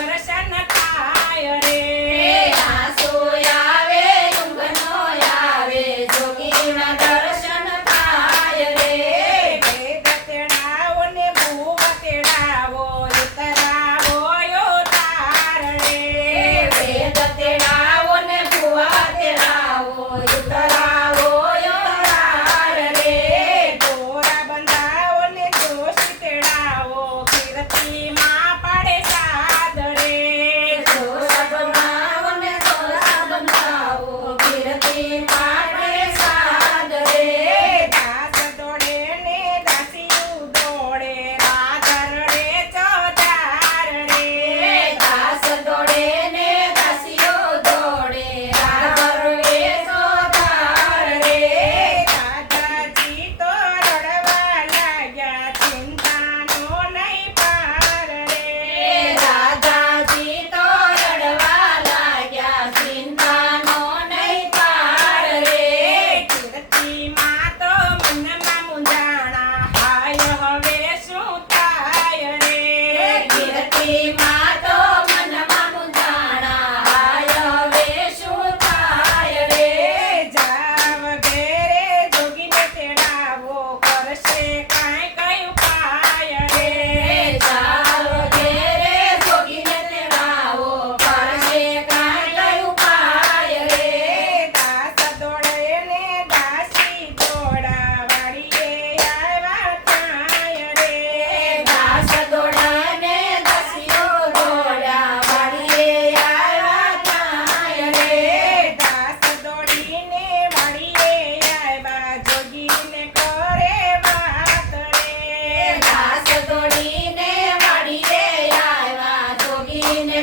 દર્શન થાય રે આંસુ આવે ઊંઘ નો આવે જોગીના દર્શન થાય રે ગતેડાવો ને ભૂવ તેડાવો ઉતરાવો યો તાર રે ગતેડાવો ને ભુવા તેડાવો ઉતરાવો યો રે દોરા બંધાવો ને જોશી તેડાવો કીર્તિમાં પડે સાદ રે દોરા બનાવો ને દોરા બનાવો કીર્તિ માટે સાદ રે દાસ દોડે ને દાસીયું દોડે રાધર રે ચોધાર રે દાસ દોડે ને દાસીઓ દોડે રાધર રે સોધાર રે દાદાજી તો રડવા લાગ્યા ચિંતાનો નહીં પાર રે રાધાજી તો રડવા લાગ્યા ચિંતાનો નહીં પાર રે કીર્તિમાં તો મનમાં મૂંઝાણા હાય હવે શું થાય રે કીર્તિમાં તો મનમાં મૂંઝાણા હાય હવે શું થાય રે જાવ ઘેરે જોગીને તેડાવો કરશે કાંઈ કઈ ઉપાય રે ચાલ ઘેરે જોગીને તેડાવો કરશે કાંઈ કયું પાય રે દાસ દોડે ને દાસી દોડા વાળીએ આવ્યા થાય રે દાસ દોડાને દાસીઓ દોડ્યા વાડીએ આવ્યા થાય રે દાસ દોડીને વાળીએ આવ્યા જોગીને કરે વાત રે દાસ દોડીને વાડીએ આવ્યા જોગીને